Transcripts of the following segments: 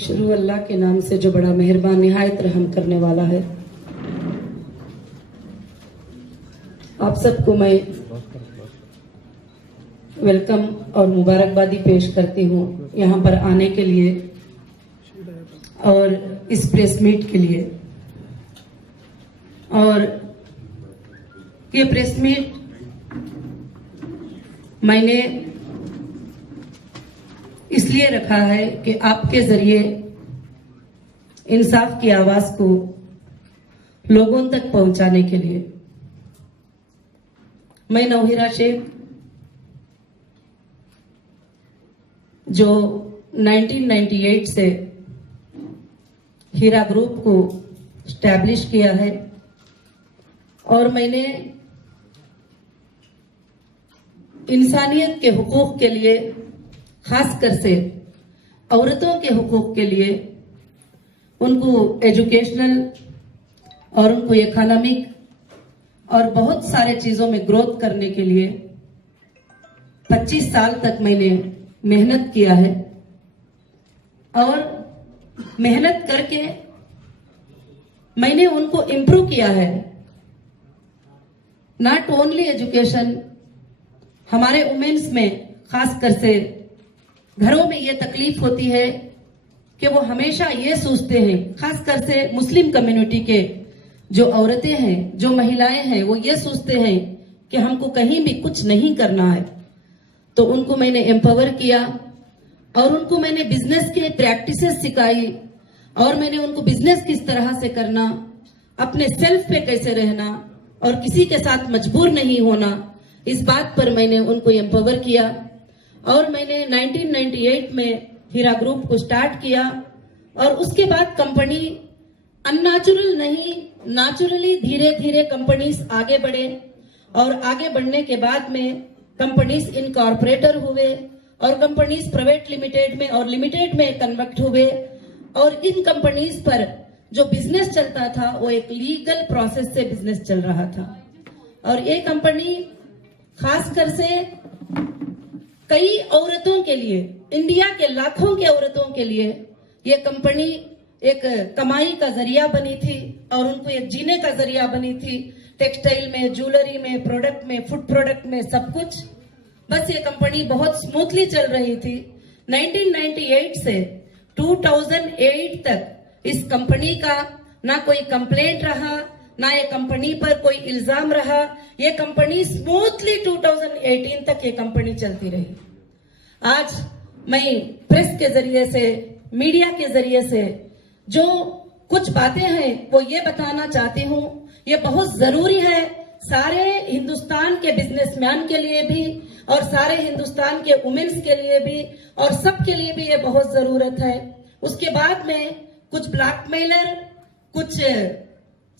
शुरू अल्लाह के नाम से जो बड़ा मेहरबान निहायत रहम करने वाला है। आप सबको मैं वेलकम और मुबारकबादी पेश करती हूँ यहाँ पर आने के लिए और इस प्रेस मीट के लिए। और ये प्रेस मीट मैंने इसलिए रखा है कि आपके जरिए इंसाफ की आवाज को लोगों तक पहुंचाने के लिए। मैं नौहिरा शेख जो 1998 से हीरा ग्रुप को स्टैब्लिश किया है और मैंने इंसानियत के हुकूक के लिए, खासकर से औरतों के हुकूक के लिए, उनको एजुकेशनल और उनको इकोनॉमिक और बहुत सारे चीजों में ग्रोथ करने के लिए 25 साल तक मैंने मेहनत किया है। और मेहनत करके मैंने उनको इम्प्रूव किया है। नॉट ओनली एजुकेशन, हमारे वुमेन्स में खासकर से घरों में ये तकलीफ होती है कि वो हमेशा ये सोचते हैं, खासकर से मुस्लिम कम्युनिटी के जो औरतें हैं, जो महिलाएं हैं, वो ये सोचते हैं कि हमको कहीं भी कुछ नहीं करना है। तो उनको मैंने एम्पावर किया और उनको मैंने बिजनेस के प्रैक्टिसेस सिखाई और मैंने उनको बिजनेस किस तरह से करना, अपने सेल्फ पे कैसे रहना और किसी के साथ मजबूर नहीं होना, इस बात पर मैंने उनको एम्पावर किया। और मैंने 1998 में हीरा ग्रुप को स्टार्ट किया और उसके बाद कंपनी अननेचुरल नहीं, नेचुरली धीरे धीरे कंपनीज आगे बढ़े और आगे बढ़ने के बाद में कंपनीज इनकॉर्पोरेटर हुए और कंपनीज प्राइवेट लिमिटेड में और लिमिटेड में कन्वर्ट हुए। और इन कंपनीज पर जो बिजनेस चलता था वो एक लीगल प्रोसेस से बिजनेस चल रहा था। और ये कंपनी खासकर से कई औरतों के लिए, इंडिया के लाखों के औरतों के लिए ये कंपनी एक कमाई का जरिया बनी थी और उनको एक जीने का जरिया बनी थी। टेक्सटाइल में, ज्वेलरी में, प्रोडक्ट में, फूड प्रोडक्ट में, सब कुछ। बस ये कंपनी बहुत स्मूथली चल रही थी। 1998 से 2008 तक इस कंपनी का ना कोई कंप्लेंट रहा, ना ये कंपनी पर कोई इल्जाम रहा। ये कंपनी स्मूथली 2018 तक ये कंपनी चलती रही। आज मैं प्रेस के जरिए से, मीडिया के जरिए से जो कुछ बातें हैं वो ये बताना चाहती हूँ। ये बहुत जरूरी है सारे हिंदुस्तान के बिजनेसमैन के लिए भी और सारे हिंदुस्तान के वुमेन्स के लिए भी और सब के लिए भी ये बहुत जरूरत है। उसके बाद में कुछ ब्लैकमेलर, कुछ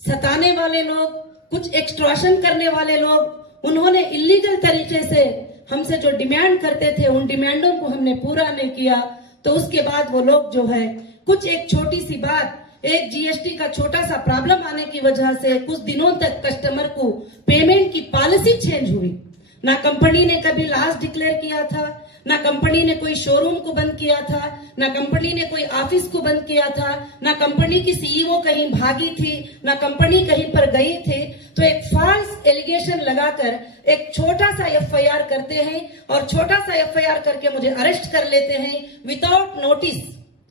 सताने वाले लोग, कुछ एक्सटॉर्शन करने वाले लोग, उन्होंने इलीगल तरीके से हमसे जो डिमांड करते थे उन डिमांडों को हमने पूरा नहीं किया। तो उसके बाद वो लोग जो है कुछ एक छोटी सी बात, एक जीएसटी का छोटा सा प्रॉब्लम आने की वजह से कुछ दिनों तक कस्टमर को पेमेंट की पॉलिसी चेंज हुई। ना कंपनी ने कभी लॉस डिक्लेयर किया था, ना कंपनी ने कोई शोरूम को बंद किया था, ना कंपनी ने कोई ऑफिस को बंद किया था, ना कंपनी की सीईओ कहीं भागी थी, ना कंपनी कहीं पर गई थी। तो एक फॉल्स एलिगेशन लगाकर एक छोटा सा एफआईआर करते हैं और छोटा सा एफआईआर करके मुझे अरेस्ट कर लेते हैं विदाउट नोटिस।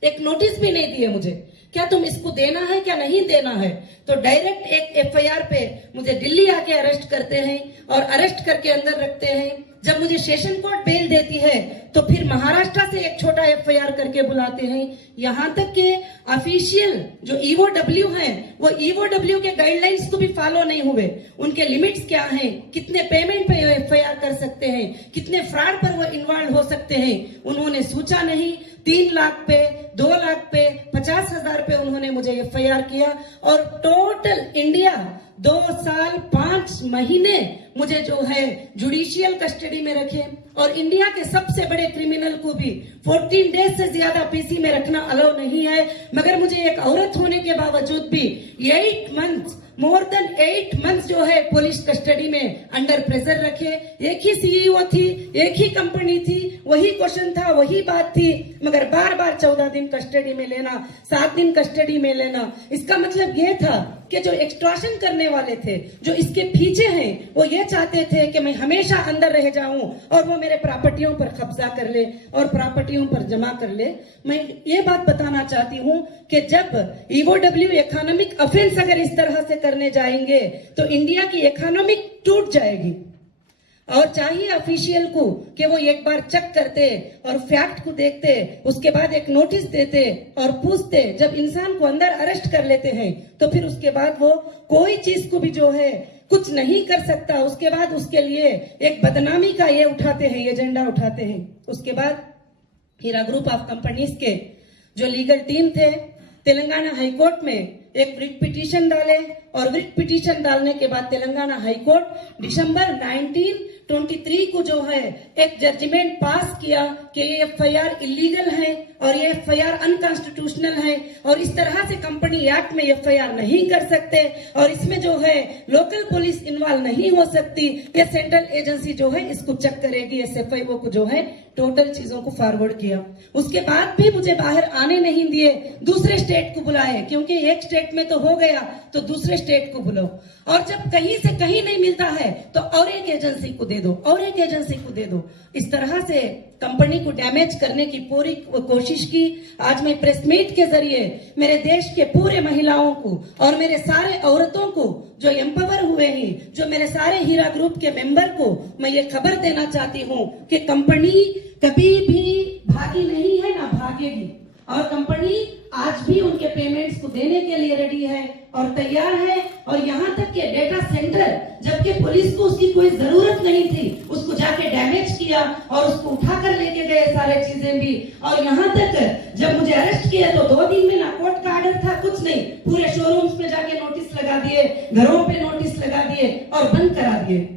एक नोटिस भी नहीं दिए मुझे, क्या तुम इसको देना है क्या नहीं देना है। तो डायरेक्ट एक एफआईआर पे मुझे दिल्ली आके अरेस्ट करते हैं और अरेस्ट करके अंदर रखते हैं। जब मुझे सेशन कोर्ट बेल देती है तो फिर महाराष्ट्र से एक छोटा एफआईआर करके बुलाते हैं। यहाँ तक के ऑफिशियल जो ईओडब्ल्यू हैं वो ईओडब्ल्यू के गाइडलाइंस को भी फॉलो नहीं हुए। उनके लिमिट्स क्या हैं, कितने पेमेंट पे एफआईआर कर सकते हैं, कितने फ्रॉड पर वो इन्वॉल्व हो सकते हैं, उन्होंने सोचा नहीं। 3 लाख पे, 2 लाख पे, 50,000 पे उन्होंने मुझे एफआईआर किया और टोटल इंडिया 2 साल 5 महीने मुझे जो है जुडिशियल कस्टडी में रखे। और इंडिया के सबसे बड़े क्रिमिनल को भी 14 डेज से ज्यादा पीसी में रखना अलाउ नहीं है। मगर मुझे एक औरत होने के बावजूद भी 8 मंथ मोर देन 8 मंथ्स जो है पुलिस कस्टडी में अंडर प्रेशर रखे। एक ही सीईओ थी, एक ही कंपनी थी, वही क्वेश्चन था, वही बात थी, मगर बार बार 14 दिन कस्टडी में लेना, 7 दिन कस्टडी में लेना। इसका मतलब ये था कि जो एक्सटॉर्शन करने वाले थे, जो इसके पीछे हैं, वो ये चाहते थे कि मैं हमेशा अंदर रह जाऊं और वो मेरे प्रॉपर्टियों पर कब्जा कर ले और प्रॉपर्टियों पर जमा कर ले। मैं ये बात बताना चाहती हूं कि जब ईओडब्ल्यू इकोनॉमिक ऑफेंस अगर इस तरह से करने जाएंगे तो इंडिया की इकोनॉमिक टूट जाएगी। और चाहिए ऑफिशियल को कि वो एक बार चेक करते और फैक्ट को देखते, उसके बाद एक नोटिस देते और पूछते। जब इंसान को अंदर अरेस्ट कर लेते हैं तो फिर उसके बाद वो कोई चीज को भी जो है कुछ नहीं कर सकता। उसके बाद उसके लिए एक बदनामी का ये उठाते हैं, एजेंडा उठाते हैं। उसके बाद हीरा ग्रुप ऑफ कंपनीज के जो लीगल टीम थे तेलंगाना हाईकोर्ट में एक रिट पिटीशन डाले और रिट पिटीशन डालने के बाद तेलंगाना हाईकोर्ट दिसंबर 1923 को जो है एक जजमेंट पास किया कि ये एफआईआर इलीगल है और ये एफआईआर अनकॉन्स्टिट्यूशनल है और इस तरह से कंपनी एक्ट में एफआईआर नहीं कर सकते और इसमें जो है लोकल पुलिस इन्वॉल्व नहीं हो सकती। ये सेंट्रल एजेंसी जो है इसको चेक करेगी। एसएफआईओ को जो है टोटल चीजों को फॉरवर्ड किया। उसके बाद भी मुझे बाहर आने नहीं दिए, दूसरे स्टेट को बुलाए, क्योंकि एक स्टेट में तो हो गया तो दूसरे स्टेट को बुलाओ। और जब कहीं से कहीं नहीं मिलता है तो और एक एजेंसी को दे दो, और एक एजेंसी को दे दो। इस तरह से कंपनी को डैमेज करने की पूरी कोशिश की। आज मैं प्रेस मीट के जरिए मेरे देश के पूरे महिलाओं को और मेरे सारे औरतों को जो एम्पावर हुए हैं, जो मेरे सारे हीरा ग्रुप के मेंबर को मैं ये खबर देना चाहती हूँ कि कंपनी कभी भी भागी नहीं है, ना भागेगी। और कंपनी आज भी उनके पेमेंट्स को देने के लिए रेडी है और तैयार है। और यहाँ तक कि डेटा सेंटर, जबकि पुलिस को उसकी कोई जरूरत नहीं थी, उसको जाके डैमेज किया और उसको उठाकर लेके गए सारे चीजें भी। और यहाँ तक जब मुझे अरेस्ट किया तो 2 दिन में ना कोर्ट का ऑर्डर था, कुछ नहीं, पूरे शोरूम्स पे जाके नोटिस लगा दिए, घरों पे नोटिस लगा दिए और बंद करा दिए।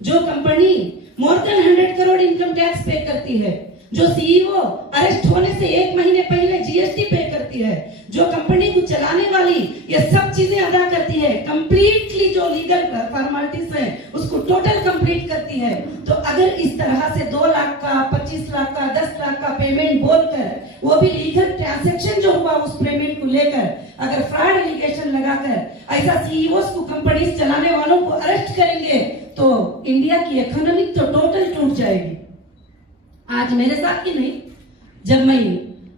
जो company more than 100 crore income tax पे करती है, जो सीईओ अरेस्ट होने से 1 महीने पहले जीएसटी पे करती है, जो कंपनी को चलाने वाली ये सब चीजें अदा करती है, कंप्लीटली जो लीगल फॉर्मेलिटीज है उसको टोटल कंप्लीट करती है। तो अगर इस तरह से 2 लाख का, 25 लाख का, 10 लाख का पेमेंट बोलकर, वो भी लीगल ट्रांजैक्शन जो हुआ उस पेमेंट को लेकर अगर फ्रॉड एलिगेशन लगाकर ऐसा सीईओ को, कंपनी चलाने वालों को अरेस्ट करेंगे तो इंडिया की इकोनॉमी तो टोटल टूट जाएगी। आज मेरे साथ ही नहीं, जब मैं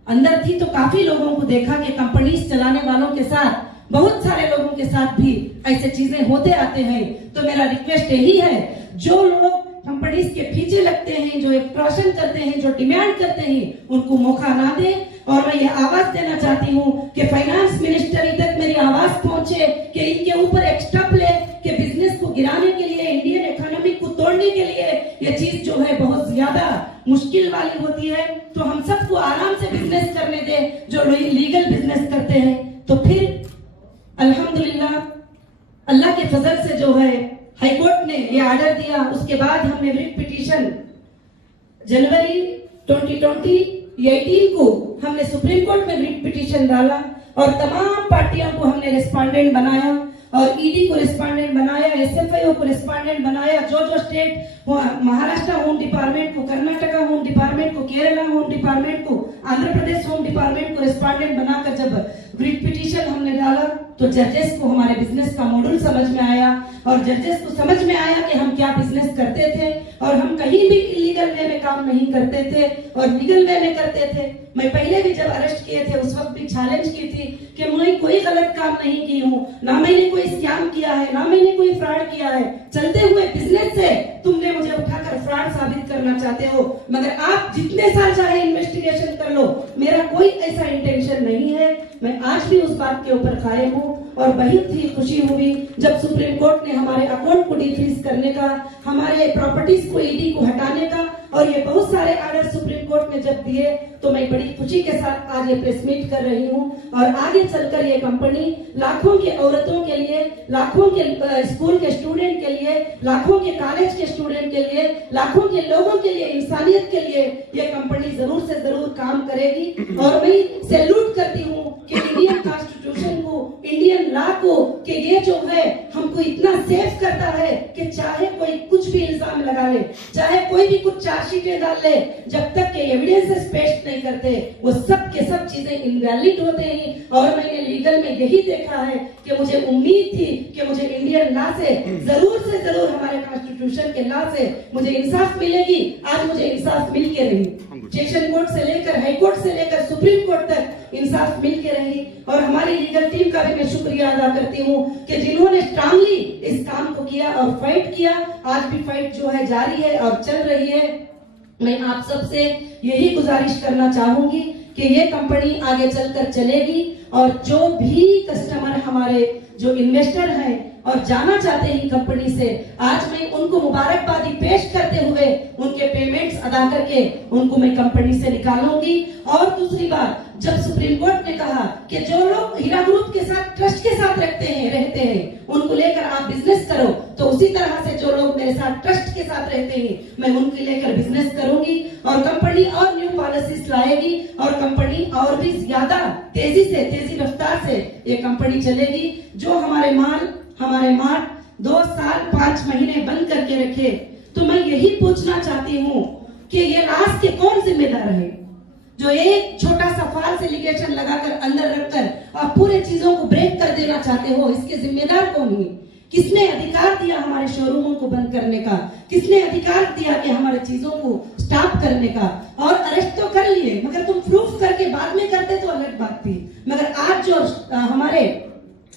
अंदर थी तो काफी लोगों को देखा कि कंपनीज चलाने वालों के साथ, बहुत सारे लोगों के साथ भी ऐसे चीजें होते आते हैं। तो मेरा रिक्वेस्ट यही है, जो लोग कंपनीज के पीछे लगते हैं, जो एक्सटॉर्शन करते हैं, जो डिमांड करते हैं, उनको मौका ना दे। और मैं ये आवाज देना चाहती हूँ कि फाइनेंस मिनिस्टर तक मेरी आवाज पहुंचे कि इनके ऊपर एक स्टेप ले कि बिजनेस को गिराने के लिए, इंडियन इकोनॉमी को तोड़ने के लिए ये चीज जो है बहुत ज्यादा मुश्किल वाली होती है। तो हम सबको आराम से बिजनेस करने दे, जो लीगल बिजनेस करते हैं। तो फिर अल्हम्दुलिल्लाह अल्लाह के फजल से जो है हाईकोर्ट ने ये ऑर्डर दिया। उसके बाद हमने रिट पिटीशन जनवरी 2018 को हमने सुप्रीम कोर्ट में रिट पिटीशन डाला और तमाम पार्टियों को हमने रिस्पोंडेंट बनाया और ईडी को रिस्पोंडेंट बनाया, एसएफआईओ को रिस्पोंडेंट बनाया। जो स्टेट, महाराष्ट्र होम डिपार्टमेंट को, कर्नाटका होम डिपार्टमेंट को, केरला होम डिपार्टमेंट को, आंध्र प्रदेश होम डिपार्टमेंट को रिस्पोंडेंट बनाकर जब रिट पिटीशन हमने डाला तो जजेस को हमारे बिजनेस का मॉडल समझ में आया और जजेस को समझ में आया कि हम क्या बिजनेस करते थे और हम कहीं भी इलीगल वे में काम नहीं करते थे और लीगल वे में करते थे। मैं पहले भी जब अरेस्ट किए थे उस वक्त भी चैलेंज की थी कि मैं कोई गलत काम नहीं की हूँ, ना मैंने कोई स्कैम किया है, ना मैंने कोई फ्रॉड किया है। चलते हुए बिजनेस से तुमने मुझे उठाकर फ्रॉड साबित करना चाहते हो, मगर आप जितने साल चाहे इन्वेस्टिगेशन कर लो, मेरा कोई ऐसा इंटेंशन नहीं है। मैं आज भी उस बात के ऊपर कायम हूँ और बहुत ही खुशी हुई जब सुप्रीम कोर्ट ने हमारे अकाउंट को डिफ्रीज करने का, हमारे प्रॉपर्टीज को ईडी को हटाने का और ये बहुत सारे ऑर्डर सुप्रीम कोर्ट ने जब दिए तो मैं बड़ी खुशी के साथ आज ये प्रेस मीट कर रही हूँ। और आगे चलकर ये कंपनी लाखों के औरतों के लिए, लाखों के स्कूल के स्टूडेंट के लिए, लाखों के कॉलेज के स्टूडेंट के लिए, लाखों के लोगों के लिए, इंसानियत के लिए ये कंपनी जरूर से जरूर काम करेगी। और मैं सैल्यूट करती हूँ कि इंडियन कॉन्स्टिट्यूशन को, इंडियन लॉ को कि ये जो है हमको इतना सेफ करता है कि चाहे कोई कुछ भी इल्जाम लगा ले, चाहे कोई भी कुछ चार्जशीटें डाल ले, जब तक के एविडेंसेस पेश नहीं करते वो सब के सब चीजें इनवैलिड होते हैं। और मैंने लीगल में यही देखा है कि मुझे उम्मीद थी कि मुझे इंडियन लॉ से जरूर हमारे कॉन्स्टिट्यूशन के लॉ से मुझे इंसाफ मिलेगी। आज मुझे इंसाफ मिल के रही, सेशन कोर्ट से लेकर हाई कोर्ट से लेकर सुप्रीम कोर्ट तक इंसाफ मिल के रही। और हमारी लीगल टीम का भी मैं शुक्रिया अदा करती हूँ कि जिन्होंने स्ट्रांगली इस काम को किया और फाइट किया। आज भी फाइट जो है जारी है और चल रही है। मैं आप सबसे यही गुजारिश करना चाहूंगी कि ये कंपनी आगे चलकर चलेगी और जो भी कस्टमर हमारे जो इन्वेस्टर हैं और जाना चाहते हैं कंपनी से, आज मैं उनको मुबारकबादी पेश करते हुए उनके पेमेंट्स अदा करके उनको मैं कंपनी से निकालूंगी। और दूसरी बात, जब सुप्रीम कोर्ट ने कहा कि जो लोग हीरा ग्रुप के साथ ट्रस्ट के साथ रहते हैं उनको लेकर आप बिजनेस करो, तो उसी तरह से जो लोग मेरे साथ ट्रस्ट के साथ रहते हैं मैं उनके लेकर बिजनेस करूंगी। और कंपनी और न्यू पॉलिसीज लाएगी और कंपनी और भी ज्यादा तेजी रफ्तार से ये कंपनी चलेगी। जो हमारे माल 2 साल 5 महीने बंद करके रखे, तो मैं यही पूछना चाहती हूँ कि ये लास्ट के कौन जिम्मेदार है? जो एक छोटा सा फॉल्स एलिगेशन लगाकर अंदर रखकर आप पूरे चीजों को ब्रेक कर देना चाहते हो, इसके जिम्मेदार कौन है? किसने अधिकार दिया हमारे शोरूमों को बंद करने का? किसने अधिकार दिया कि हमारे चीजों को स्टॉप करने का? और अरेस्ट तो कर लिए, मगर तुम प्रूफ करके बाद में करते तो अलग बात थी। मगर आज जो हमारे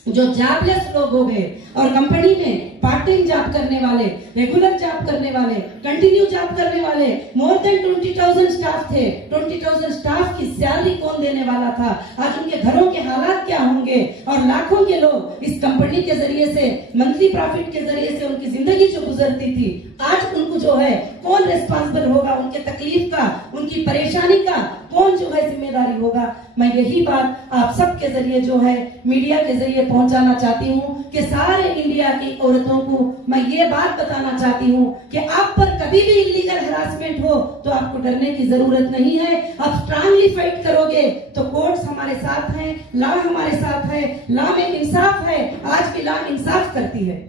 जो जॉबलेस लोग हो गए और कंपनी में पार्ट टाइम जॉब करने वाले, रेगुलर जॉब करने वाले, कंटिन्यू जॉब करने वाले, मोर देन 20,000 स्टाफ थे। 20,000 स्टाफ की सैलरी कौन देने वाला था? आज उनके घरों के हालात क्या होंगे? और लाखों के लोग इस कंपनी के जरिए से, मंथली प्रॉफिट के जरिए से उनकी जिंदगी जो गुजरती थी, आज उनको जो है कौन रिस्पॉन्सिबल होगा? उनके तकलीफ का, उनकी परेशानी का कौन जो है जिम्मेदारी होगा? मैं यही बात आप सबके जरिए जो है मीडिया के जरिए पहुंचाना चाहती हूँ कि सारे इंडिया की औरतों को मैं ये बात बताना चाहती हूँ कि आप पर कभी भी इलीगल हरासमेंट हो तो आपको डरने की जरूरत नहीं है। आप स्ट्रांगली फाइट करोगे तो कोर्ट्स हमारे साथ हैं, लॉ हमारे साथ है, लॉ में इंसाफ है। आज की लॉ इंसाफ करती है।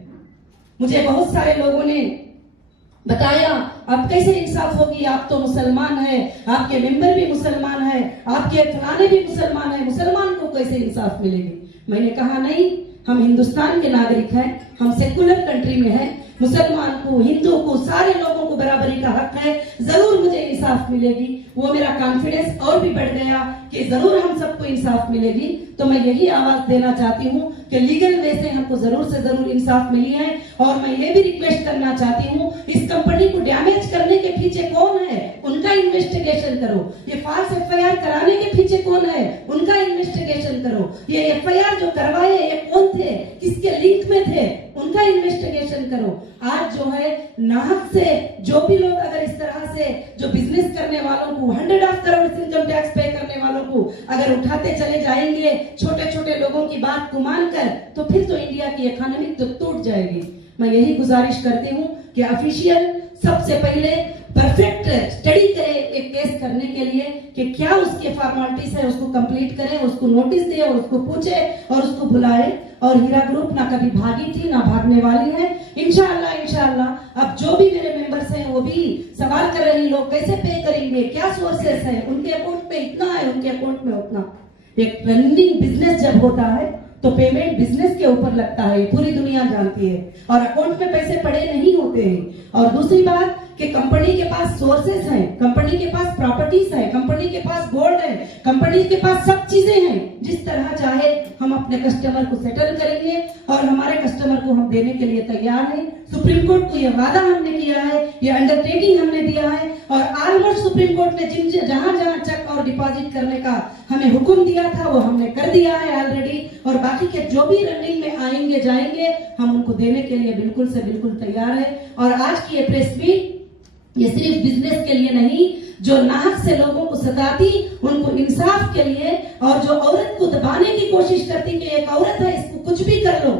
मुझे बहुत सारे लोगों ने बताया अब कैसे इंसाफ होगी, आप तो मुसलमान है, आपके मेंबर भी मुसलमान है, आपके फलाने भी मुसलमान है, मुसलमान को कैसे इंसाफ मिलेगी? मैंने कहा नहीं, हम हिंदुस्तान के नागरिक हैं, हम सेकुलर कंट्री में हैं, मुसलमान को, हिंदू को, सारे लोगों को बराबरी का हक है, जरूर मुझे इंसाफ मिलेगी। वो मेरा कॉन्फिडेंस और भी बढ़ गया कि जरूर हम सबको इंसाफ मिलेगी। तो मैं यही आवाज देना चाहती हूँ कि लीगल वे से हमको जरूर से जरूर इंसाफ मिली है। और मैं ये भी रिक्वेस्ट करना चाहती हूँ, इस कंपनी को डैमेज करने के पीछे कौन है उनका इन्वेस्टिगेशन करो। ये फॉल्स एफआईआर कराने के पीछे कौन है उनका इन्वेस्टिगेशन करो। ये एफआईआर जो करवाए ये कौन थे, किसके लिंक में थे, उनका इन्वेस्टिगेशन करो। आज जो है नाहक से जो भी लोग अगर इस तरह से जो बिजनेस करने वालों को 100 करोड़ इनकम टैक्स पे करने वालों को अगर उठाते चले जाएंगे छोटे छोटे लोगों की बात को मानकर, तो फिर तो इंडिया की इकोनॉमी तो टूट जाएगी। मैं यही गुजारिश करती हूँ कि ऑफिशियल सबसे पहले परफेक्ट स्टडी करे एक केस करने के लिए कि क्या उसके फॉर्मेलिटीज है, उसको कंप्लीट करें, उसको नोटिस दे और उसको पूछे और उसको बुलाए। और हीरा ग्रुप ना कभी भागी थी ना भागने वाली है। इंशाअल्लाह अब जो भी मेरे मेंबर्स हैं वो भी सवाल कर रहे हैं, लोग कैसे पे करेंगे, क्या सोर्सेस है, उनके अकाउंट में इतना है, उनके अकाउंट में उतना। एक रनिंग बिजनेस जब होता है तो पेमेंट बिजनेस के ऊपर लगता है, पूरी दुनिया जानती है, और अकाउंट में पैसे पड़े नहीं होते हैं। और दूसरी बात कि कंपनी के पास सोर्सेस हैं, कंपनी के पास प्रॉपर्टीज है, कंपनी के पास गोल्ड है, कंपनी के पास सब चीजें हैं। जिस तरह चाहे हम अपने कस्टमर को सेटल करेंगे और हमारे कस्टमर को हम देने के लिए तैयार हैं। सुप्रीम कोर्ट को यह वादा हमने किया है, ये अंडरटेकिंग हमने दिया है, और ऑलमोस्ट सुप्रीम कोर्ट ने जहां जहां चेक और डिपॉजिट करने का हमें हुक्म दिया था वो हमने कर दिया है ऑलरेडी। और बाकी के जो भी रनिंग में आएंगे जाएंगे हम उनको देने के लिए बिल्कुल से बिल्कुल तैयार है। और आज की ये प्रेस मीट ये सिर्फ बिजनेस के लिए नहीं, जो नाहक से लोगों को सताती उनको इंसाफ के लिए, और जो औरत को दबाने की कोशिश करती कि एक औरत है इसको कुछ भी कर लो,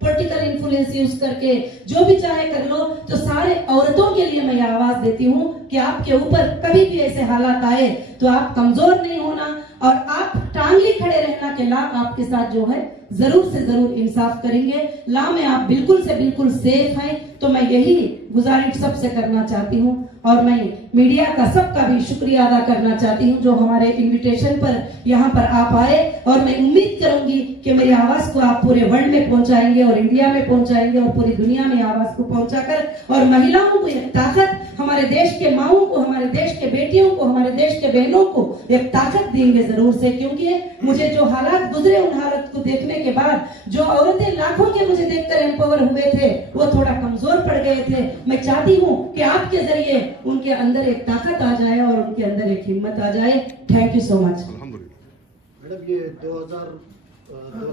पॉलिटिकल इन्फ्लुएंस यूज करके जो भी चाहे कर लो, तो सारे औरतों के लिए मैं आवाज देती हूँ कि आपके ऊपर कभी भी ऐसे हालात आए तो आप कमजोर नहीं होना और आप टांगली खड़े रहना के ला आपके साथ जो है जरूर से जरूर इंसाफ करेंगे। ला में आप बिल्कुल से बिल्कुल सेफ हैं। तो मैं यही गुजारिश सबसे करना चाहती हूँ और मैं मीडिया का सबका भी शुक्रिया अदा करना चाहती हूँ जो हमारे इनविटेशन पर यहाँ पर आप आए, और मैं उम्मीद करूंगी कि मेरी आवाज को आप पूरे वर्ल्ड में पहुंचाएंगे और इंडिया में पहुंचाएंगे और पूरी दुनिया में आवाज को पहुंचाकर और महिलाओं को एक ताकत, हमारे देश के माओं को, हमारे देश के बेटियों को, हमारे देश के बहनों को एक ताकत देंगे जरूर से। क्योंकि मुझे जो हालात गुजरे उन हालात को देखने के बाद जो औरतें लाखों के मुझे देखकर एम्पावर हुए थे वो थोड़ा कमजोर पड़ गए थे। मैं चाहती हूँ कि आपके जरिए उनके अंदर एक ताकत आ जाए और उनके अंदर एक हिम्मत आ जाए। Thank you so much. Madam, ये 2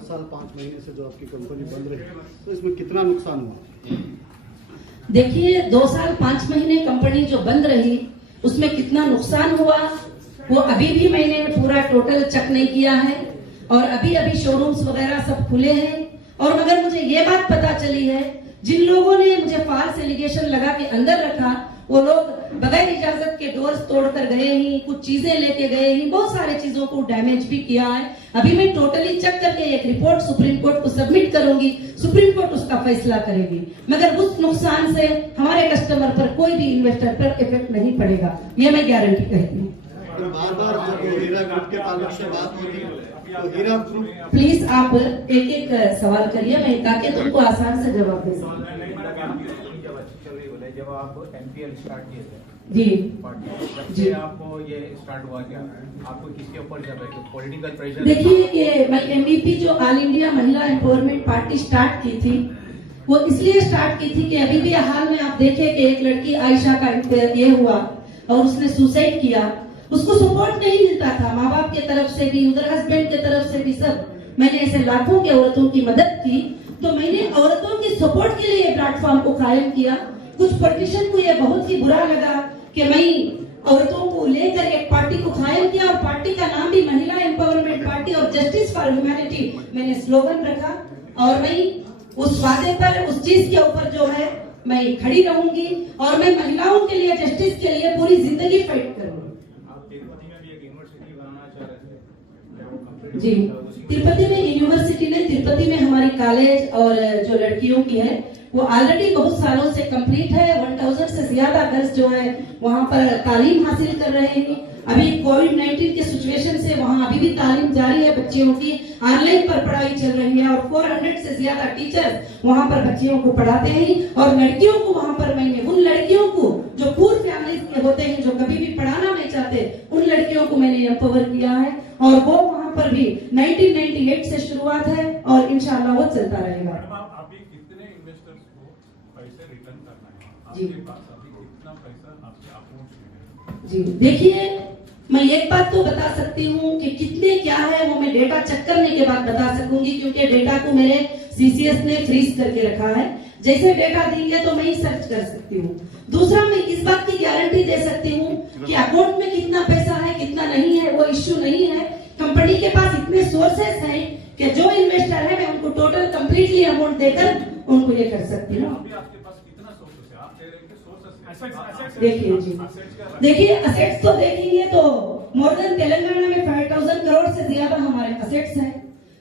साल 5 महीने से जो आपकी कंपनी बंद रही तो इसमें कितना नुकसान हुआ? देखिए, 2 साल 5 महीने कंपनी जो बंद रही उसमें कितना नुकसान हुआ वो अभी भी मैंने पूरा टोटल चेक नहीं किया है, और अभी अभी शोरूम्स वगैरह सब खुले हैं। और मगर मुझे ये बात पता चली है जिन लोगों ने मुझे फाल्स एलिगेशन लगा के अंदर रखा वो लोग बगैर इजाजत के डोर्स तोड़कर गए ही, कुछ चीजें लेके गए ही, बहुत सारे चीजों को डैमेज भी किया है। अभी मैं टोटली चेक करके एक रिपोर्ट सुप्रीम कोर्ट को सबमिट करूंगी, सुप्रीम कोर्ट उसका फैसला करेगी। मगर उस नुकसान से हमारे कस्टमर पर, कोई भी इन्वेस्टर पर इफेक्ट नहीं पड़ेगा, ये मैं गारंटी कहती हूँ। बार बार जब हीरा ग्रुप के ताल्लुक से बात होती तो हीरा ग्रुप, प्लीज आप एक एक सवाल करिए, मैं ताकि तुमको आसान से जवाब दे सकूं। जब आप MPL स्टार्ट किए थे जी जी, आपको ये स्टार्ट हुआ क्या? आपको किसके ऊपर जब पॉलिटिकल प्रेशर? देखिए, ये MVP जो ऑल इंडिया महिला एम्पावरमेंट पार्टी स्टार्ट की थी वो इसलिए स्टार्ट की थी कि अभी भी हाल में आप देखें कि एक लड़की आयशा का ये हुआ और उसने सुसाइड किया। उसको सपोर्ट नहीं मिलता था माँ बाप के तरफ से भी, उधर हस्बैंड के तरफ से भी, सब। मैंने ऐसे लाखों के औरतों की मदद की। तो मैंने औरतों की सपोर्ट के लिए प्लेटफॉर्म को कायम किया। कुछ पॉलिटिशियन को ये बहुत ही बुरा लगा कि मैं औरतों को लेकर एक पार्टी को कायम किया, और पार्टी का नाम भी महिला एम्पावरमेंट पार्टी और जस्टिस फॉर ह्यूमैनिटी मैंने स्लोगन रखा। और मैं उस वादे पर, उस चीज के ऊपर जो है मैं खड़ी रहूंगी और मैं महिलाओं के लिए, जस्टिस के लिए पूरी जिंदगी फाइट करूंगी। जी, तिरुपति में यूनिवर्सिटी नहीं, तिरुपति में हमारी कॉलेज और जो लड़कियों की है वो ऑलरेडी बहुत सालों से कंप्लीट है। 1000 से ज्यादा गर्ल्स जो है वहाँ पर तालीम हासिल कर रहे हैं। अभी कोविड-19 के सिचुएशन से वहाँ अभी भी तालीम जारी है, बच्चियों की ऑनलाइन पर पढ़ाई चल रही है, और 400 से ज्यादा टीचर्स वहाँ पर बच्चियों को पढ़ाते हैं। और लड़कियों को वहाँ पर मैंने, उन लड़कियों को जो पूर फैमिलीज के होते हैं, जो कभी भी पढ़ाना नहीं चाहते, उन लड़कियों को मैंने एम्पावर किया है। और वो वहाँ पर भी 1998 से शुरुआत है और इंशाल्लाह वो चलता रहेगा। अभी कितने इन्वेस्टर्स को पैसे रिटर्न करना है? जी, आपके पास अभी कितना पैसा आपके अकाउंट में है? जी देखिए, मैं एक बात तो बता सकती हूँ कि कितने क्या है वो मैं डेटा चेक करने के बाद बता सकूंगी, क्योंकि डेटा को मेरे CCS ने फ्रीज करके रखा है। जैसे डेटा देंगे तो मैं ही सर्च कर सकती हूँ। दूसरा, मैं इस बात की गारंटी दे सकती हूँ कि अकाउंट में कितना पैसा है, कितना नहीं है, वो इश्यू नहीं है। कंपनी के पास इतने सोर्सेस हैं कि जो इन्वेस्टर है मैं उनको टोटल कंप्लीटली अमाउंट देकर उनको ये कर सकती हूँ। देखिए जी, देखिए असेट्स तो देखेंगे तो मोर देन तेलंगाना में 5000 करोड़ से ज्यादा हमारे असेट्स हैं,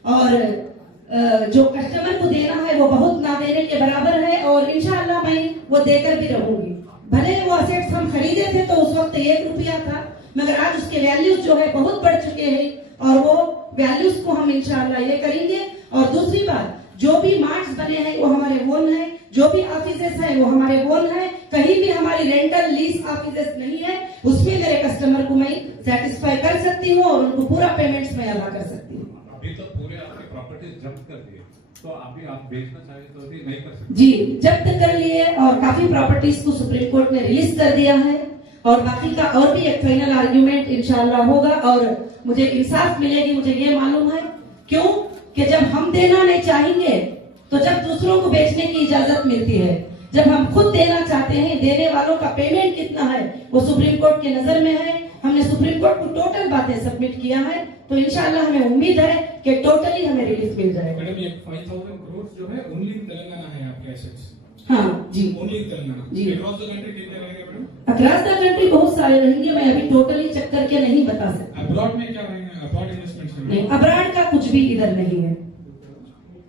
और जो कस्टमर को देना है वो बहुत ना देने के बराबर है, और इंशाल्लाह मैं वो देकर भी रहूंगी। भले वो असेट्स हम खरीदे थे तो उस वक्त 1 रुपया था, मगर आज उसके वैल्यूज जो है बहुत बढ़ चुके हैं, और वो वैल्यूज को हम इंशाल्लाह ये करेंगे। और दूसरी बात, जो भी मार्ट्स बने हैं वो हमारे ओन है, जो भी ऑफिसेस हैं वो हमारे ओन है, कहीं भी हमारी रेंटल लीज ऑफिसेस नहीं है। उसमें मेरे कस्टमर को मैं सेटिस्फाई कर सकती हूँ और उनको पूरा पेमेंट्स में अदा कर सकती हूँ। अभी तो पूरे आपकी प्रॉपर्टीज जब्त कर दिए, तो अभी आप बेचना चाहे तो भी नहीं कर सकते? जी, जब्त कर लिए, और काफी प्रॉपर्टीज को सुप्रीम कोर्ट ने रिलीज कर दिया है, और बाकी का और भी एक फाइनल आर्ग्यूमेंट इंशाल्लाह होगा और मुझे इंसाफ मिलेगी। मुझे ये मालूम है क्यों कि जब हम देना नहीं चाहेंगे तो जब दूसरों को बेचने की इजाजत मिलती है, जब हम खुद देना चाहते हैं, देने वालों का पेमेंट कितना है वो सुप्रीम कोर्ट के नजर में है। हमने सुप्रीम कोर्ट को टोटल बातें सबमिट किया है, तो इंशाल्लाह हमें उम्मीद है कि टोटली हमें रिलीफ मिल जाएगा। मैडम, ये 5000 करोड़ जो है ओनली तेलंगाना है आपके एसेट्स? हाँ जी, ओनली तेलंगाना जी। अक्रॉस द कंट्री कितने रहेंगे मैडम? अक्रॉस द कंट्री बहुत सारे रहेंगे, मैं अभी टोटली चेक करके नहीं बता सकता। अब्रॉड में क्या रहेंगे? अब्रॉड इन्वेस्टमेंट्स नहीं, अब्राड का कुछ भी इधर नहीं है।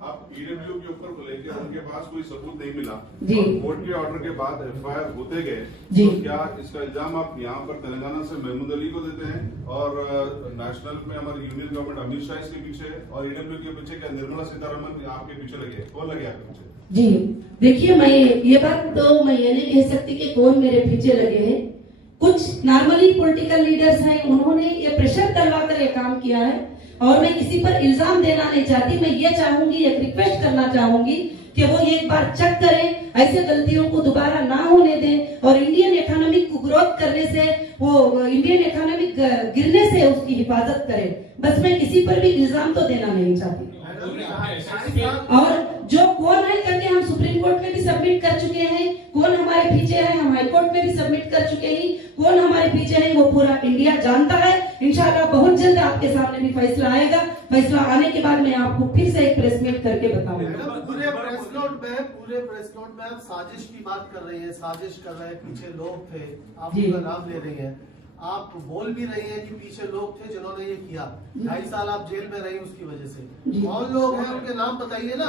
आप ईडब्ल्यू के ऊपर लेके उनके पास कोई सबूत नहीं मिला जी। और कोर्ट के ऑर्डर के बाद एफआईआर होते गए, जी। तो क्या इसका इल्जाम आप यहाँ पर तेलंगाना से महमूद अली को देते हैं और नेशनल में हमारी यूनियन गवर्नमेंट अमित शाह इसके पीछे है और ईडब्ल्यू के पीछे क्या निर्मला सीतारमण आपके पीछे लगे? कौन लगे आपके पीछे? जी देखिए, मैं ये बात तो मैं ये नहीं कह सकती कि कौन मेरे पीछे लगे हैं। कुछ नॉर्मली पॉलिटिकल लीडर्स हैं, उन्होंने ये प्रेशर डलवा कर ये काम किया है और मैं किसी पर इल्जाम देना नहीं चाहती। मैं ये चाहूंगी, एक रिक्वेस्ट करना चाहूंगी कि वो एक बार चेक करें, ऐसे गलतियों को दोबारा ना होने दें और इंडियन इकोनॉमी को ग्रोथ करने से, वो इंडियन इकोनॉमी गिरने से उसकी हिफाजत करें। बस मैं किसी पर भी इल्जाम तो देना नहीं चाहती। और जो कौन है करके हम सुप्रीम कोर्ट में भी सबमिट कर चुके हैं, कौन हमारे पीछे है हम हाई कोर्ट में भी सबमिट कर चुके हैं, कौन हमारे पीछे है वो पूरा इंडिया जानता है। इंशाल्लाह बहुत जल्द आपके सामने भी फैसला आएगा। फैसला आने के बाद मैं आपको फिर से एक प्रेस मीट करके बताऊंगा। पूरे प्रेस नोट में आप साजिश की बात कर रही है, साजिश कर रहे हैं, पीछे लोग थे, आप जी। उनका नाम ले रही है, आप बोल भी रही है कि पीछे लोग थे जिन्होंने ये किया। 2.5 साल आप जेल में रही उसकी वजह से। जी। कौन लोग हैं उनके नाम बताइए ना।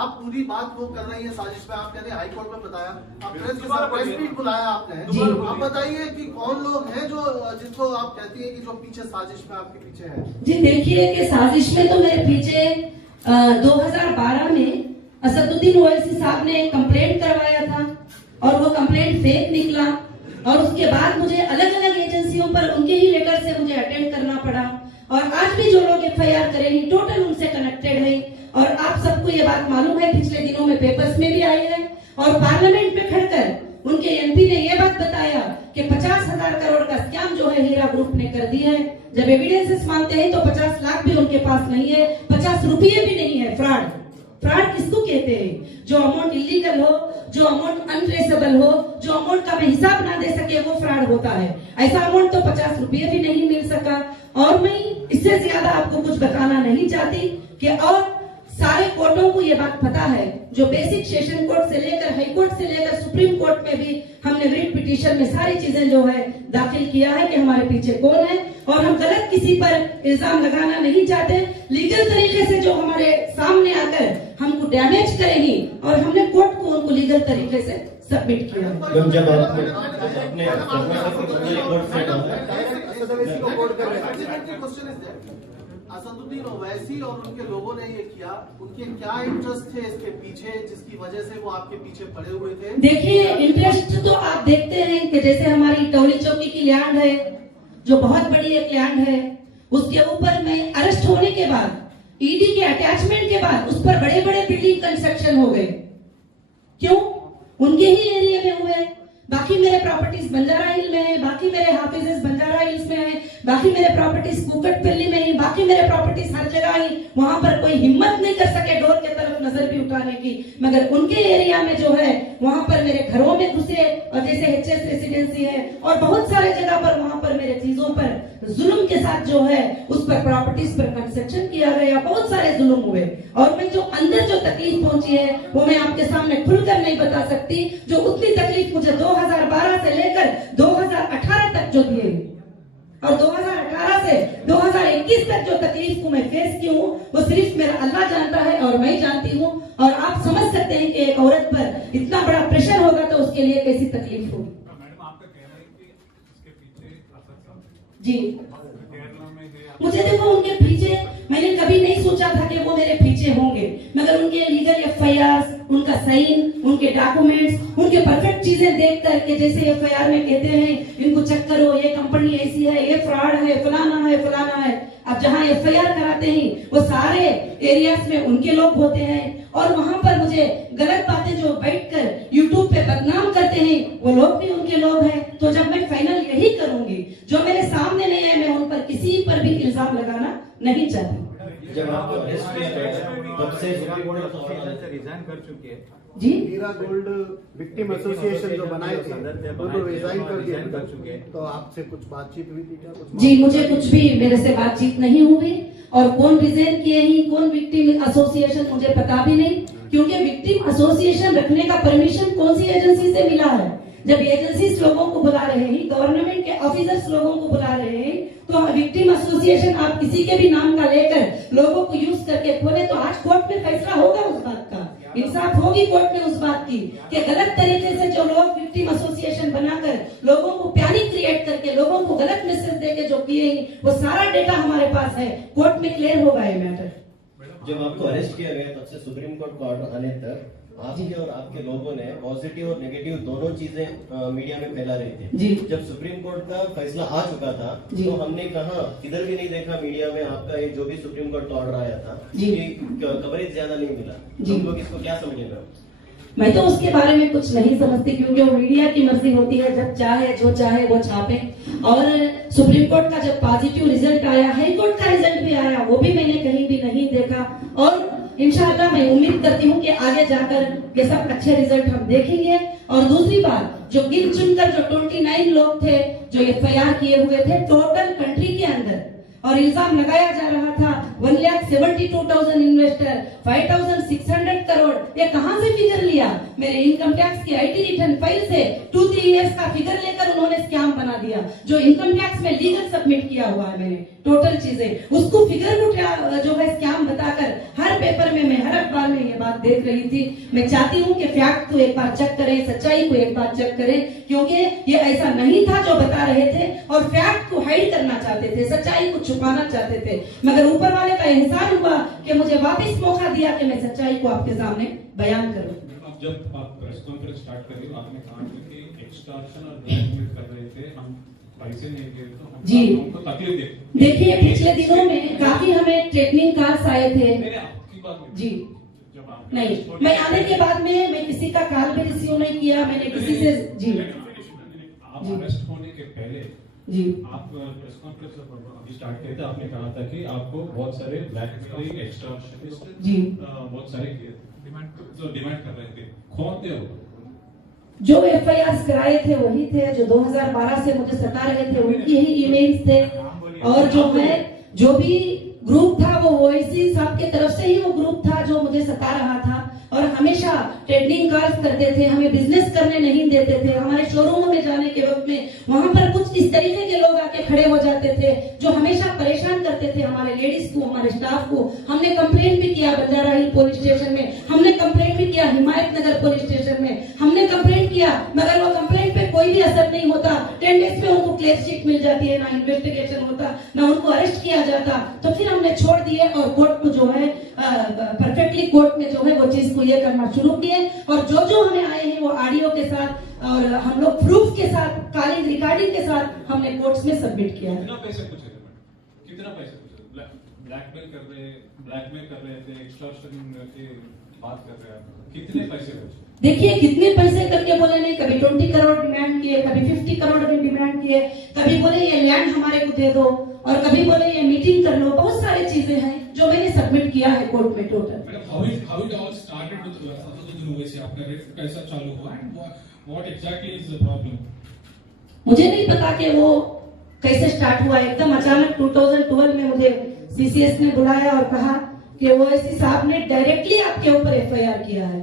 आप पूरी बात वो कर रही है साजिश पे, आप कहते हैं हाई कोर्ट में बताया, आप प्रेस के साथ प्रेस मीट बुलाया आपने। जी। आप बताइए कि कौन लोग हैं जो जिसको आप कहती है कि जो पीछे साजिश में आपके पीछे है। जी देखिए कि साजिश में तो मेरे पीछे 2012 में असदुद्दीन ओवैसी साहब ने कंप्लेंट करवाया था और वो कंप्लेंट फेक निकला और उसके बाद मुझे अलग अलग एजेंसियों पर उनके ही लेटर से मुझे अटेंड करना पड़ा। और आज भी जो लोग एफआईआर करेंगे टोटल उनसे कनेक्टेड है और आप सबको ये बात मालूम है, पिछले दिनों में पेपर्स में भी आई है और पार्लियामेंट में खड़कर उनके एमपी ने ये बात बताया कि 50,000 करोड़ का स्कैम जो है हीरा ग्रुप ने कर दिया है। जब एविडेंसेस मांगते हैं तो 50 लाख भी उनके पास नहीं है, 50 रुपये भी नहीं है। फ्रॉड किसको कहते हैं? जो अमाउंट इलीगल हो, जो अमाउंट अनट्रेसेबल हो, जो अमाउंट का मैं हिसाब ना दे सके, वो फ्रॉड होता है। ऐसा अमाउंट तो 50 रुपये भी नहीं मिल सका। और मैं इससे ज्यादा आपको कुछ बताना नहीं चाहती कि और सारे कोर्टों को ये बात पता है, जो बेसिक सेशन कोर्ट से लेकर हाई कोर्ट से लेकर सुप्रीम कोर्ट में भी हमने रिट पिटीशन में सारी चीजें जो है दाखिल किया है कि हमारे पीछे कौन है और हम गलत किसी पर इल्जाम लगाना नहीं चाहते। लीगल तरीके से जो हमारे सामने आकर हमको डैमेज करेगी और हमने कोर्ट को उनको लीगल तरीके से सबमिट किया। जब आपने असदुद्दीन ओवैसी और उनके लोगों ने ये किया, उनके क्या इंटरेस्ट थे इसके पीछे जिसकी वजह से वो आपके पीछे पड़े हुए थे? देखिए इंटरेस्ट तो आप देखते हैं कि जैसे हमारी टोली चौकी की लैंड है, जो बहुत बड़ी एक लैंड है, उसके ऊपर में अरेस्ट होने के बाद ईडी के अटैचमेंट के बाद उस पर बड़े बड़े बिल्डिंग कंस्ट्रक्शन हो गए। क्यों? उनके ही एरिया में हुए। बाकी मेरे प्रॉपर्टीज बंजारा हिल में है, बाकी मेरे हाफिजेस बंजारा हिल्स में है, बाकी मेरे प्रॉपर्टीज कुकटपल्ली में है, बाकी मेरे प्रॉपर्टीज हर जगह ही। वहां पर कोई हिम्मत नहीं कर सके डोर के तरफ नजर भी उठाने की, मगर उनके एरिया में जो है वहां पर मेरे घरों में घुसे और जैसे एचएस रेसिडेंसी है और बहुत सारे जगह पर वहां पर मेरे चीजों पर जुल्म के साथ जो है उस पर प्रॉपर्टीज पर कंस्ट्रक्शन किया गया, बहुत सारे जुल्म हुए। और मैं जो अंदर जो तकलीफ पहुंची है वो मैं आपके सामने खुलकर नहीं बता सकती। जो उतनी तकलीफ मुझे 2012 से लेकर 2018 तक जो दिए और 2018 से 2021 तक जो तकलीफ को मैं फेस की हूँ वो सिर्फ मेरा अल्लाह जानता है और मैं जानती हूँ। और आप समझ सकते हैं कि एक औरत पर इतना बड़ा प्रेशर होगा तो उसके लिए कैसी तकलीफ होगी। मैडम आपका कहना है कि इसके पीछे असद साहब जी केरला में है, मुझे देखो उनके पीछे मैंने कभी नहीं सोचा था कि वो मेरे पीछे होंगे, मगर उनके लीगल एफआईआर, उनका साइन, उनके डॉक्यूमेंट्स, उनके परफेक्ट चीजें देख करके जैसे एफआईआर में कहते हैं इनको चेक करो, ये कंपनी ऐसी है, ये फ्रॉड है, फलाना है, फलाना है। अब जहाँ एफआईआर कराते हैं वो सारे एरियाज में उनके लोग होते हैं और वहां पर मुझे गलत बातें जो बैठकर यूट्यूब पे बदनाम करते हैं वो लोग भी उनके लोग हैं। तो जब मैं फाइनल यही करूंगी, जो मेरे सामने नहीं है मैं उन पर किसी पर भी इल्जाम लगाना नहीं चाहती। जब आपको अरेस्ट किया गया तब से सुप्रीम कोर्ट एसोसिएशन से रिजाइन कर चुके हैं। जी हीरा गोल्ड विक्टिम एसोसिएशन जो बनाए थे वो तो रिजाइन कर दिया कर चुके हैं। तो आपसे कुछ बातचीत हुई थी क्या? कुछ जी मुझे कुछ भी मेरे से बातचीत नहीं हुई और कौन रिजाइन किए ही, कौन विक्टिम एसोसिएशन मुझे पता भी नहीं, क्योंकि विक्टिम एसोसिएशन रखने का परमिशन कौन सी एजेंसी से मिला है? जब एजेंसीज लोगों को बुला रहे हैं, गवर्नमेंट के ऑफिसर्स लोगों को बुला रहे हैं, तो विक्टिम एसोसिएशन आप किसी के भी नाम का लेकर लोगों को यूज करके खोले तो आज कोर्ट में फैसला होगा उस बात का, इंसाफ होगी कोर्ट में उस बात की कि गलत तरीके से जो लोग विक्टिम एसोसिएशन बनाकर लोगों को पैनिक क्रिएट करके लोगों को गलत मैसेज देके जो किए हैं, वो सारा डेटा हमारे पास है, कोर्ट में क्लियर होगा ये मैटर। जब आपको अरेस्ट किया गया तब से सुप्रीम कोर्ट को ऑर्डर आने तक आपके और आपके लोगों ने पॉजिटिव और नेगेटिव दोनों चीजें मीडिया में फैला रहे थे। जी। जब सुप्रीम कोर्ट का फैसला आ चुका था तो हमने कहा किधर भी नहीं देखा मीडिया में आपका ये जो भी सुप्रीम कोर्ट का ऑर्डर आया था ये कवरेज ज्यादा नहीं मिला। हम लोग इसको क्या समझेगा? मैं तो उसके बारे में कुछ नहीं समझती, क्योंकि वो मीडिया की मर्जी होती है, जब चाहे जो चाहे वो छापे। और सुप्रीम कोर्ट का जब पॉजिटिव रिजल्ट आया, हाई कोर्ट का रिजल्ट भी आया, वो भी मैंने कहीं भी नहीं देखा। और इंशाअल्लाह मैं उम्मीद करती हूँ कि आगे जाकर ये सब अच्छे रिजल्ट हम देखेंगे। और दूसरी बात, जो गिन चुनकर जो 29 लोग थे जो FIR किए हुए थे टोटल कंट्री के अंदर, और इल्जाम लगाया जा रहा था 1,72,000 इन्वेस्टर, 5,600 करोड़, ये कहां से फिगर लिया? मेरे इनकम टैक्स की IT रिटर्न फाइल से 2-3 इयर्स का फिगर लेकर उन्होंने स्कैम बना दिया, जो इनकम टैक्स में लीगल सबमिट किया हुआ है मैंने टोटल चीजें, उसको फिगर को जो है स्कैम बताकर हर पेपर में, मैं हर अखबार में ये बात देख रही थी। मैं चाहती हूँ कि फैक्ट को एक बार चेक करें, सच्चाई को एक बार चेक करें, क्योंकि ये ऐसा नहीं था जो बता रहे थे और फैक्ट को हाइड करना चाहते थे, सच्चाई को छुपाना चाहते थे। मगर ऊपर वाले का एहसान हुआ कि मुझे वापस मौका दिया कि मैं सच्चाई को आपके सामने बयान करूं। जब आप प्रेस कॉन्फ्रेंस स्टार्ट कर रही हो, आपने कहा कि एक्सटॉर्शन और ब्लैकमेल कर रहे थे, हम पैसे नहीं दे तो हम जी। हमको तकलीफ दे। देखिए पिछले दिनों में काफी हमें ट्रेनिंग कार्ड्स आए थे। मेरे आपकी बात में जी जब आप नहीं, मैं आने के बाद में मैं किसी का कॉल भी रिसीव नहीं किया, मैंने किसी से जी आप जी। अरेस्ट होने के पहले जी आप प्रेस कॉन्फ्रेंस अभी स्टार्ट किए थे, आपने कहा था कि आपको बहुत सारे ब्लैकमेलिंग एक्सटॉर्शनिस्ट जी बहुत सारे डिमांड कर रहे थे, कौन थे वो? जो FIR कराए थे वही थे, जो 2012 से मुझे सता रहे थे उनकी ही ईमेल्स थे। और जो है जो भी ग्रुप था वो ओवैसी साहब के तरफ से ही वो ग्रुप था जो मुझे सता रहा था, और हमेशा ट्रेडिंग कार्ड्स करते थे, हमें बिजनेस करने नहीं देते थे। हमारे शोरूमों में जाने के वक्त में वहां पर कुछ इस तरीके के लोग आके खड़े हो जाते थे जो हमेशा परेशान करते थे हमारे लेडीज को, हमारे स्टाफ को। हमने कंप्लेंट भी किया बंजारा हिल पुलिस स्टेशन में, हमने कंप्लेंट भी किया हिमायत नगर पुलिस स्टेशन में, हमने कंप्लेंट किया, मगर वो कंप्लेंट पे कोई भी असर नहीं होता। 10 डेज में उनको क्लियर शीट मिल जाती है, ना इन्वेस्टिगेशन होता, ना उनको अरेस्ट किया जाता। तो फिर हमने छोड़ दिए और कोर्ट को जो है परफेक्टली कोर्ट में जो है वो चीज को ये करना शुरू किए। और जो जो हमें आए हैं वो ऑडियो के साथ और हम लोग प्रूफ के साथ, कॉलिंग रिकॉर्डिंग के साथ हमने कोर्ट्स में सबमिट किया है। कितना पैसे पूछे थे मैडम? कितना पैसे पूछे? ब्लैकमेल कर रहे थे, एक्सटॉर्शन की बात कर रहे हैं, कितने पैसे पूछे? देखिए कितने पैसे करके बोले नहीं, कभी 20 करोड़ डिमांड किए, कभी 50 करोड़ भी डिमांड किए, कभी बोले ये लैंड हमारे को दे दो, और कभी बोले ये मीटिंग कर लो। बहुत सारी चीजें हैं जो मैंने सबमिट किया है कोर्ट में total. How it all started with Asaduddin Owaisi? आपका रेट कैसा चालू हुआ and what exactly is the problem? मुझे नहीं पता कि वो कैसे स्टार्ट हुआ, एकदम अचानक 2012 में मुझे CCS ने बुलाया और कहा कि ओवैसी साहब ने डायरेक्टली आपके ऊपर FIR किया है,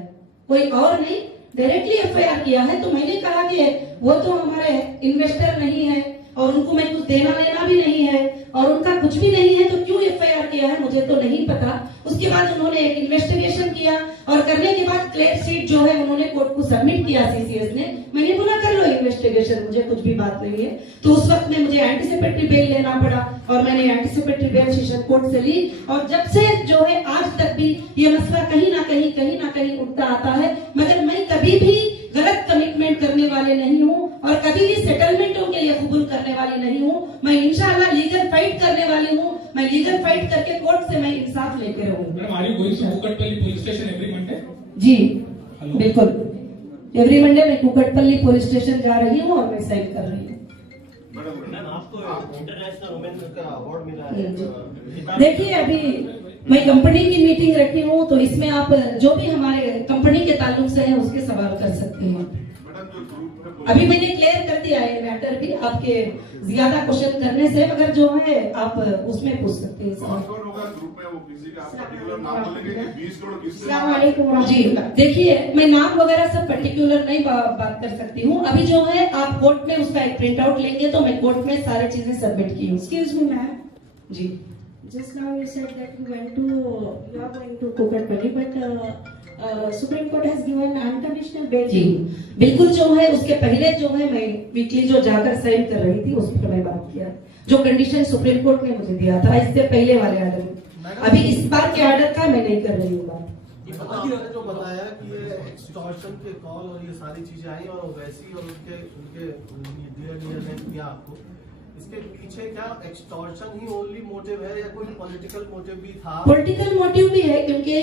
कोई और नहीं, डायरेक्टली FIR किया है। तो मैंने कहा कि वो तो हमारे इन्वेस्टर नहीं है और उनको मैं कुछ देना लेना भी नहीं है और उनका कुछ भी नहीं है, तो क्यों FIR किया है मुझे तो नहीं पता। उसके बाद उन्होंने एक इन्वेस्टिगेशन किया और करने के बाद क्लियर शीट जो है उन्होंने कोर्ट को सबमिट किया CCS ने। मैंने बोला कर लो इन्वेस्टिगेशन, मुझे कुछ भी बात नहीं है। तो उस वक्त में मुझे एंटीसिपेटरी बेल लेना पड़ा और मैंने एंटीसिपेटरी बेल सेशन कोर्ट से ली। और जब से जो है आज तक भी ये मसला कहीं ना कहीं उठता आता है, मगर मैं कभी भी गलत कमिटमेंट करने वाले नहीं हूँ और कभी भी सेटलमेंटों के लिए कबूल करने वाली नहीं हूँ। मैं इंशाल्लाह लीगल फाइट करने वाली हूँ, मैं लीगल फाइट करके कोर्ट से मैं इंसाफ लेके रहूँगी। Madam, are you going to Kukatpalli police station every Monday? जी बिल्कुल, एवरी मंडे मैं कुकटपल्ली पुलिस स्टेशन जा रही हूँ और मैं साइन कर रही हूँ। मैडम आपको इंटरनेशनल वुमेन का अवार्ड मिला है। देखिए अभी मैं कंपनी की मीटिंग रखी हूँ, तो इसमें आप जो भी हमारे कंपनी के ताल्लुक से है उसके सवाल कर सकते हैं। मैडम जो ग्रुप है अभी मैंने क्लियर कर दिया है मैटर भी, आपके ज्यादा क्वेश्चन करने से मगर जो है आप उसमें पूछ सकते हैं। कौन होगा ग्रुप में, वो किसी का आप पर्टिकुलर नाम बोलेंगे कि 20 करोड़ किसने? जी देखिए, मैं नाम वगैरह सब पर्टिकुलर नहीं बात कर सकती हूँ। अभी जो है आप कोर्ट में उसका एक प्रिंट आउट लेंगे तो मैं कोर्ट में सारी चीजें सबमिट की हूँ। Excuse me, ma'am. Ji Just now you said that you are going to Kukatpally, but Supreme Court has given unconditional bail. जी बिल्कुल, जो है उसके पहले जो है मैं वीकली जो जाकर साइन कर रही थी उस पर मैं बात किया, जो कंडीशन सुप्रीम कोर्ट ने मुझे दिया था इससे पहले वाले ऑर्डर में। अभी इस बार के ऑर्डर का मैं नहीं कर रही हूँ बात। आपने जो बताया कि ये एक्सटॉर्शन के कॉल और ये सारी चीजें आई और ओवैसी और उनके ने किया आपको, इसके पीछे क्या एक्सटॉर्शन ही ओनली मोटिव है या कोई पॉलिटिकल मोटिव भी था? पॉलिटिकल मोटिव भी है, क्योंकि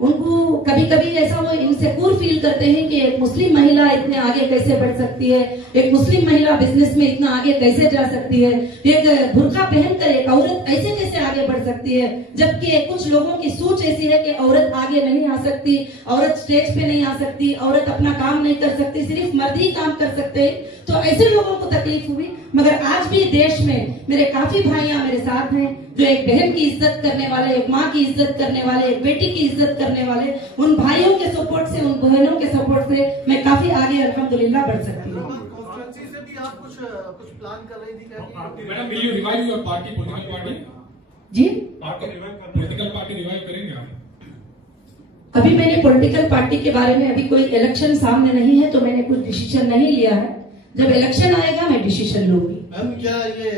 उनको कभी कभी ऐसा वो इनसिक्योर फील करते हैं कि एक मुस्लिम महिला इतने आगे कैसे बढ़ सकती है, एक मुस्लिम महिला बिजनेस में इतना आगे कैसे जा सकती है, एक बुर्का पहनकर एक औरत ऐसे कैसे आगे बढ़ सकती है, जबकि कुछ लोगों की सोच ऐसी है कि औरत आगे नहीं आ सकती, औरत स्टेज पे नहीं आ सकती, औरत अपना काम नहीं कर सकती, सिर्फ मर्द ही काम कर सकते हैं। तो ऐसे लोगों को तकलीफ हुई, मगर आज भी देश में मेरे काफी भाइयां मेरे साथ हैं जो एक बहन की इज्जत करने वाले, एक माँ की इज्जत करने वाले, एक बेटी की इज्जत करने वाले, उन भाइयों के सपोर्ट से, उन बहनों के सपोर्ट से मैं काफी आगे अल्हम्दुलिल्लाह बढ़ सकती हूँ। कॉन्स्टिट्यूएंसी से भी आप कुछ प्लान कर रही थी क्या? Madam, will you revive your party, political party? जी पॉलिटिकल पार्टी रिवाइव करेंगे आप? अभी मैंने पॉलिटिकल पार्टी के बारे में अभी कोई इलेक्शन सामने नहीं है तो मैंने कुछ डिसीजन नहीं लिया है। जब इलेक्शन आएगा मैं डिसीजन लूंगी। मैम, क्या ये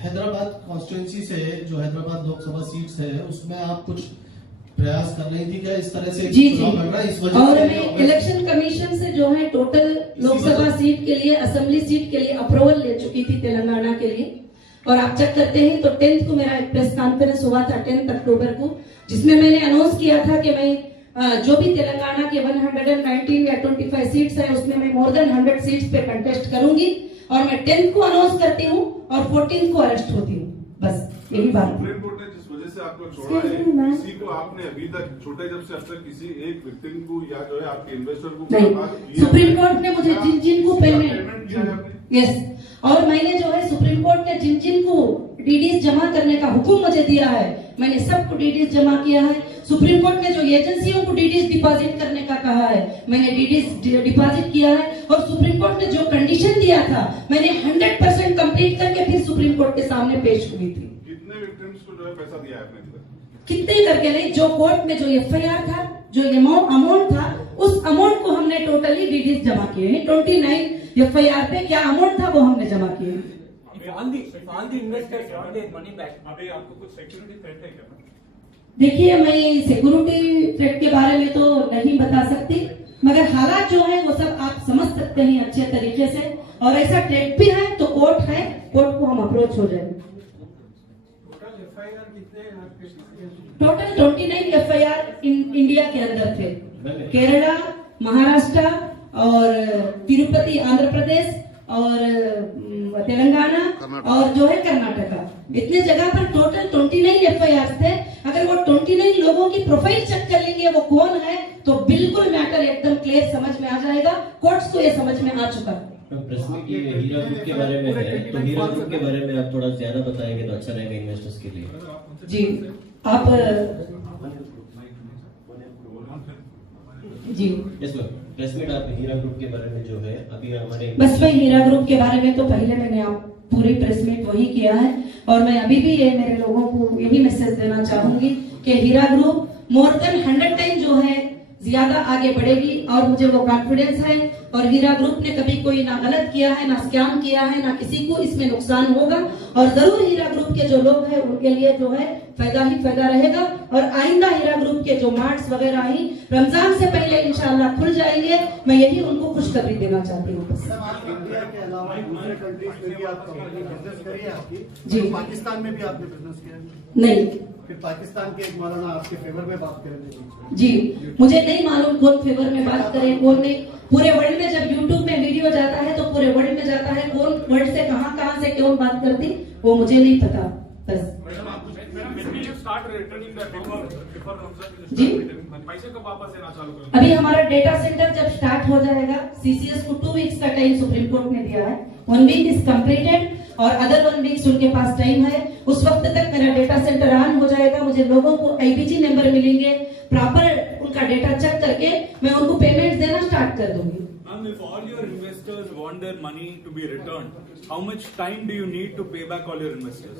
हैदराबाद कॉन्स्टिट्यूएंसी से जो हैदराबाद लोकसभा सीट्स है उसमें आप कुछ प्रयास कर रही थी क्या इस तरह से? जी चुनाव लड़ रहा है इस वजह और से? मैं इलेक्शन कमीशन से जो है टोटल लोकसभा सीट के लिए, असेंबली सीट के लिए अप्रूवल ले चुकी थी तेलंगाना के लिए। और आप चेक करते हैं तो 10th को मेरा एक प्रेस कॉन्फ्रेंस हुआ था 10 अक्टूबर को, जिसमें मैंने अनाउंस किया था कि मैं जो भी तेलंगाना के 119 या 25 सीट्स है उसमें मैं मोर देन 100 सीट्स पे कंटेस्ट करूंगी। और मैं 10th को अनाउंस करती हूँ और 14th को अरेस्ट होती हूँ, बस यही बात। सुप्रीम कोर्ट ने जिस वजह से आपको छोड़ा है, किसी को आपने अभी तक छोटे जब से अब तक किसी एक विक्टिम को या जो है आपके इन्वेस्टर को नहीं, सुप्रीम कोर्ट ने मुझे जिन को पेमेंट किया है आपने? यस, और मैंने जो है सुप्रीम कोर्ट ने जिन को डीडीज जमा करने का हुक्म मुझे दिया है, मैंने सबको डीडीज जमा किया है। सुप्रीम कोर्ट ने जो एजेंसियों को डीडीज डिपॉजिट करने का कहा है, मैंने डीडीज डिपॉजिट किया है। और सुप्रीम कोर्ट ने जो कंडीशन दिया था मैंने 100% कंप्लीट करके फिर सुप्रीम कोर्ट के सामने पेश हुई थी। कितने विक्टिम्स को जो है पैसा दिया है आपने? कितने करके नहीं, जो कोर्ट में जो एफआईआर था, जो अमाउंट था, उस अमाउंट को हमने टोटली डीडीज जमा किए हैं। 29 एफआईआर पे क्या अमाउंट था वो हमने जमा किए हैं। अभी आपको कुछ सिक्योरिटी थ्रेट है क्या? देखिए, मैं सिक्योरिटी थ्रेट के बारे में तो नहीं बता सकती, मगर हालात जो है वो सब आप समझ सकते हैं अच्छे तरीके से। और ऐसा थ्रेट भी है तो कोर्ट है, कोर्ट को हम अप्रोच हो जाए। टोटल 29 एफआईआर इंडिया के अंदर थे, केरला, महाराष्ट्र और तिरुपति आंध्र प्रदेश और तेलंगाना और जो है कर्नाटका, इतने जगह पर टोटल 29 एफआईआर थे। अगर वो 29 लोगों की प्रोफाइल चेक कर लेंगे वो कौन है तो बिल्कुल मैटर एकदम क्लियर समझ में आ जाएगा। कोर्ट्स को ये समझ में आ चुका। प्रेस में कि हीरा ग्रुप के बारे में है, तो हीरा ग्रुप के बारे में आप थोड़ा ज्यादा बताएंगे तो अच्छा रहेगा इन्वेस्टर्स के लिए। जी आप जी यस मैम, प्रेस मीट आप हीरा ग्रुप के बारे में जो है अभी हमारे बस मैं हीरा ग्रुप के बारे में तो पहले मैंने आप पूरी प्रेस मीट वही किया है और मैं अभी भी ये मेरे लोगों को यही मैसेज देना चाहूंगी कि हीरा ग्रुप मोर देन 100 टाइम जो है ज्यादा आगे बढ़ेगी और मुझे वो कॉन्फिडेंस है। और हीरा ग्रुप ने कभी कोई ना गलत किया है, ना स्कैम किया है, ना किसी को इसमें नुकसान होगा। और जरूर हीरा ग्रुप के जो लोग हैं उनके लिए जो है फायदा ही फायदा रहेगा। और आइंदा हीरा ग्रुप के जो मार्ट्स वगैरह ही रमजान से पहले इंशाल्लाह खुल जाएंगे। मैं यही उनको खुशखबरी देना चाहती हूँ। इंडिया के अलावा दूसरे कंट्रीज में भी आप कंपनी बिजनेस करी है आपकी? जी। पाकिस्तान में भी आपने बिजनेस किया है? नहीं। फिर पाकिस्तान के एक मौलाना आपके फेवर में बात करेंगे? जी, मुझे नहीं मालूम कौन फेवर में बात करे कौन नहीं। पूरे वर्ल्ड में जब यूट्यूब में वीडियो जाता है तो पूरे वर्ल्ड में जाता है, कौन वर्ल्ड से कहां से क्यों बात करती वो मुझे नहीं पता। बस जी पैसे कब वापस देना चालू करेंगे? अभी हमारा डेटा सेंटर जब स्टार्ट हो जाएगा, सीसीएस को 2 वीक्स का टाइम सुप्रीम कोर्ट ने दिया है, 1 वीक इज कंप्लीटेड और अदर 1 वीक्स उनके पास टाइम है। उस वक्त तक मेरा डेटा सेंटर ऑन हो जाएगा, मुझे लोगों को आईपीजी नंबर मिलेंगे, प्रॉपर उनका डेटा चेक करके मैं उनको पेमेंट देना स्टार्ट कर दूंगी। Ma'am, if all your investors want their money to be returned, how much time do you need to pay back all your investors?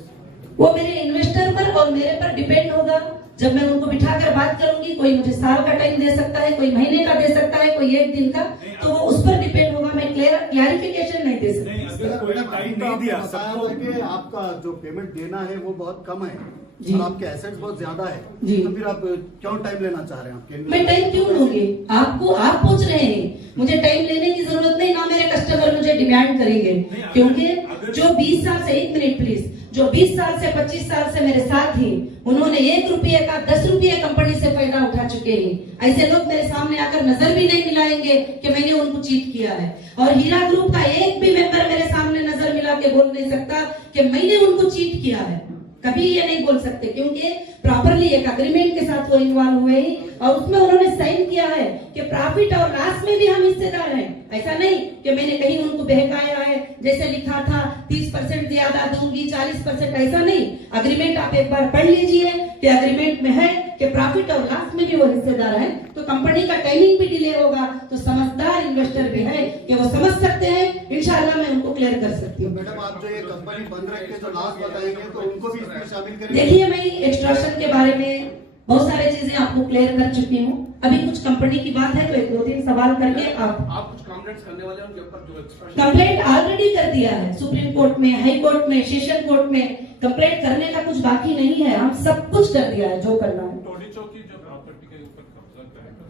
वो मेरे इन्वेस्टर पर और मेरे पर डिपेंड होगा। जब मैं उनको बिठाकर बात करूंगी, कोई मुझे साल का टाइम दे सकता है, कोई महीने का दे सकता है, कोई 1 दिन का, तो वो उस पर डिपेंड होगा। मैं क्लैरिफिकेशन नहीं दे सकती। नहीं, अगर कोई टाइम नहीं दिया सबको, कि आपका जो पेमेंट देना है वो बहुत कम है जी। और आपके एसेट्स बहुत ज्यादा है जी। तो फिर आप क्यों टाइम लेना चाह रहे हैं? आपके मैं टाइम क्यों लूंगी? आपको आप पूछ रहे हैं, मुझे टाइम लेने की जरूरत नहीं, ना मेरे कस्टमर मुझे डिमांड करेंगे, क्योंकि जो 20 साल से 1 मिनट प्लीज, जो 20 साल से 25 साल से मेरे साथ ही, उन्होंने 1 रुपये का 10 रुपये कंपनी से फायदा उठा चुके हैं। ऐसे लोग मेरे सामने आकर नजर भी नहीं मिलाएंगे कि मैंने उनको चीट किया है। और हीरा ग्रुप का एक भी मेंबर मेरे सामने नजर मिला के बोल नहीं सकता कि मैंने उनको चीट किया है, कभी ये नहीं बोल सकते, क्योंकि प्रॉपरली एक अग्रीमेंट के साथ वो इन्वॉल्व हुए ही और उसमें उन्होंने साइन किया है कि प्रॉफिट और लॉस में भी हम हिस्सेदार हैं। ऐसा नहीं कि मैंने कहीं उनको बहकाया है, जैसे लिखा था 30% ज्यादा दूंगी, 40%, ऐसा नहीं। अग्रीमेंट आप एक बार पढ़ लीजिए कि अग्रीमेंट में है कि प्रॉफिट और लॉस में भी वो हिस्सेदार है। तो कंपनी का टाइमिंग भी डिले होगा, तो समझदार इन्वेस्टर भी है कि वो समझ सकते हैं। इंशाल्लाह मैं उनको क्लियर कर सकती हूँ। मैडम, आप जो ये कंपनी बंद रख के जो लास्ट बताएंगे तो उनको भी इसमें शामिल करेंगे? देखिए, मैं एक्सट्रॉशन के बारे में बहुत सारी चीजें आपको क्लियर कर चुकी हूँ। अभी कुछ कंपनी की बात है तो 1-2-3 सवाल करके आप कुछ कमेंट्स करने वाले हैं उनके ऊपर जो एक्सप्रेशन कंप्लेंट ऑलरेडी कर दिया है सुप्रीम कोर्ट में, हाई कोर्ट में, सेशन कोर्ट में। कंप्लेंट करने का कुछ बाकी नहीं है, हम सब कुछ कर दिया है जो करना है। टोली चौकी जो प्रॉपर्टी के ऊपर कब्जा करेगा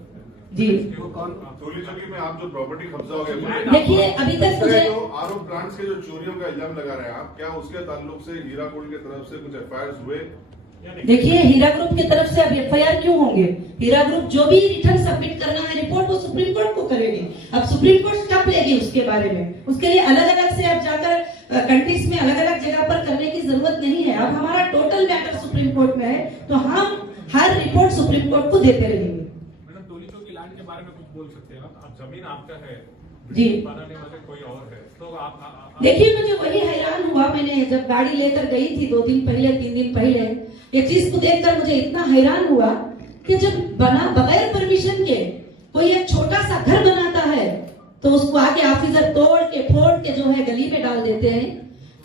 जी, वो कौन? टोली चौकी में आप जो प्रॉपर्टी कब्जा हो गया, देखिए अभी तक मुझे जो आरोप ब्रांड्स के जो चोरियों का इल्जाम लगा रहे हैं आप, क्या उसके ताल्लुक से हीरा गोल्ड की तरफ से कुछ एफआईआर हुए? देखिए, हीरा ग्रुप की तरफ से अब एफआईआर क्यों होंगे? हीरा ग्रुप जो भी रिटर्न सबमिट करना है रिपोर्ट, वो सुप्रीम कोर्ट को करेगी। अब सुप्रीम कोर्ट स्टेप लेगी उसके बारे में। उसके लिए अलग अलग से अब जाकर कंट्रीज में अलग अलग जगह पर करने की जरूरत नहीं है। अब हमारा टोटल मैटर सुप्रीम कोर्ट में है, तो हम हर रिपोर्ट सुप्रीम कोर्ट को देते रहेंगे। मैडम, टोली चौकी लैंड के बारे में कुछ बोल सकते हैं आप? जमीन आपका है जी, बनाने वाले कोई और है, तो आप देखिए मुझे वही हैरान हुआ, मैंने जब गाड़ी लेकर गई थी 2 दिन पहले, 3 दिन पहले, ये चीज को देखकर मुझे इतना हैरान हुआ कि जब बना बगैर परमिशन के कोई एक छोटा सा घर बनाता है तो उसको आके ऑफिसर तोड़ के फोड़ के जो है गली में डाल देते हैं।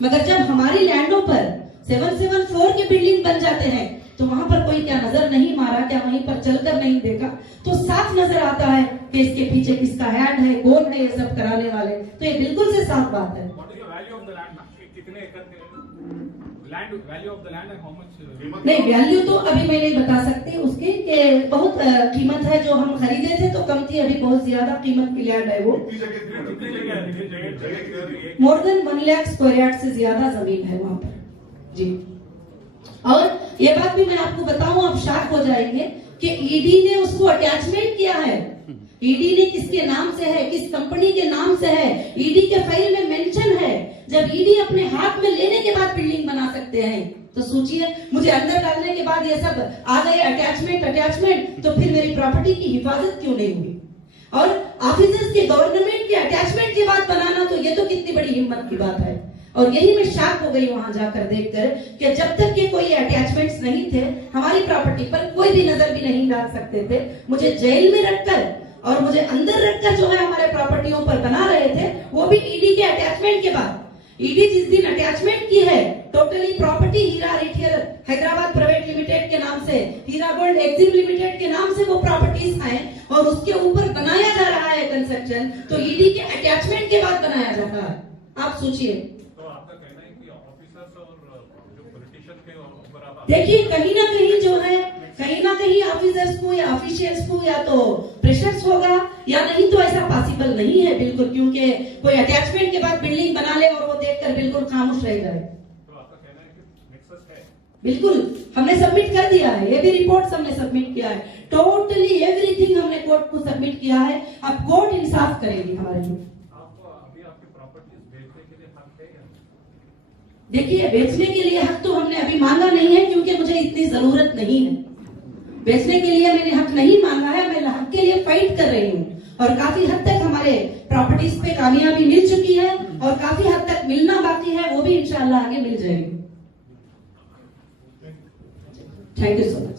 मगर जब हमारी लैंडों पर 774 के बिल्डिंग बन जाते हैं तो वहां पर कोई क्या नजर नहीं मारा, क्या वहीं पर चलकर नहीं देखा? तो साफ नजर आता है कि इसके पीछे किसका हैंड है, कौन है ये सब कराने वाले। तो ये बिल्कुल से साफ बात है। वैल्यू ऑफ द लैंड, कितने एकड़ के land, value of the land है, हाउ मच? नहीं, वैल्यू तो अभी मैं नहीं बता सकती उसकी, कि बहुत कीमत है। जो हम खरीदे थे तो कम थी, अभी बहुत ज्यादा कीमत की लैंड है वो। More than 1 lakh square yard से ज्यादा जमीन है वहां पर जी। और ये बात भी मैं आपको बताऊं, आप शॉक हो जाएंगे कि ईडी ने उसको अटैचमेंट किया है। ईडी ने किसके नाम से है, किस कंपनी के नाम से है, ईडी के फाइल में मेंशन है। जब ईडी अपने हाथ में लेने के बाद बिल्डिंग बना सकते हैं तो सोचिए, मुझे अंदर डालने के बाद ये सब आ गए अटैचमेंट, तो फिर मेरी प्रॉपर्टी की हिफाजत क्यों नहीं हुई? और ऑफिसर्स के गवर्नमेंट के अटैचमेंट के बाद बनाना, तो ये तो कितनी बड़ी हिम्मत की बात है। और यही मैं शॉक हो गई वहां जाकर देखकर कि जब तक के कोई अटैचमेंट्स नहीं थे, हमारी प्रॉपर्टी पर कोई भी नजर भी नहीं डाल सकते थे। मुझे जेल में रखकर और मुझे अंदर रखकर जो है हमारे प्रॉपर्टियों पर बना रहे थे, वो भी ईडी के अटैचमेंट के बाद। ईडी जिस दिन अटैचमेंट की है, टोटली प्रॉपर्टी हीरा रिटेल हैदराबाद प्राइवेट लिमिटेड के नाम से, हीरा गोल्ड एक्सिम लिमिटेड के नाम से वो प्रॉपर्टीज हैं और उसके ऊपर बनाया जा रहा है कंस्ट्रक्शन, तो ईडी के अटैचमेंट के बाद बनाया जाता है। आप सोचिए। तो आपका कहना है कि ऑफिसर्स और जो पॉलिटिशियन के ऊपर आप देखिए, कहीं ना कहीं जो है, कहीं ना कहीं ऑफिसर्स को या ऑफिशियल्स को या तो प्रेशर्स होगा या नहीं तो ऐसा पॉसिबल नहीं है बिल्कुल, क्योंकि कोई अटैचमेंट के बाद बिल्डिंग बना ले और वो देखकर बिल्कुल खामोश रह जाए। तो आपका कहना है कि नेक्सस है? बिल्कुल, हमने सबमिट कर दिया है, ये भी रिपोर्ट हमने सबमिट किया है, टोटली एवरीथिंग हमने कोर्ट को सबमिट किया है। अब कोर्ट इंसाफ करेगी हमारे लिए। आपको अभी आपकी प्रॉपर्टीज बेचने के लिए हक है या? देखिए, बेचने के लिए हक तो हमने अभी मांगा नहीं है, क्योंकि मुझे इतनी जरूरत नहीं है। बेचने के लिए मैंने हक नहीं मांगा है, मैं हक के लिए फाइट कर रही हूँ और काफी हद तक हमारे प्रॉपर्टीज पे कामयाबी मिल चुकी है और काफी हद तक मिलना बाकी है, वो भी इंशाल्लाह आगे मिल जाएगी। Thank you so much.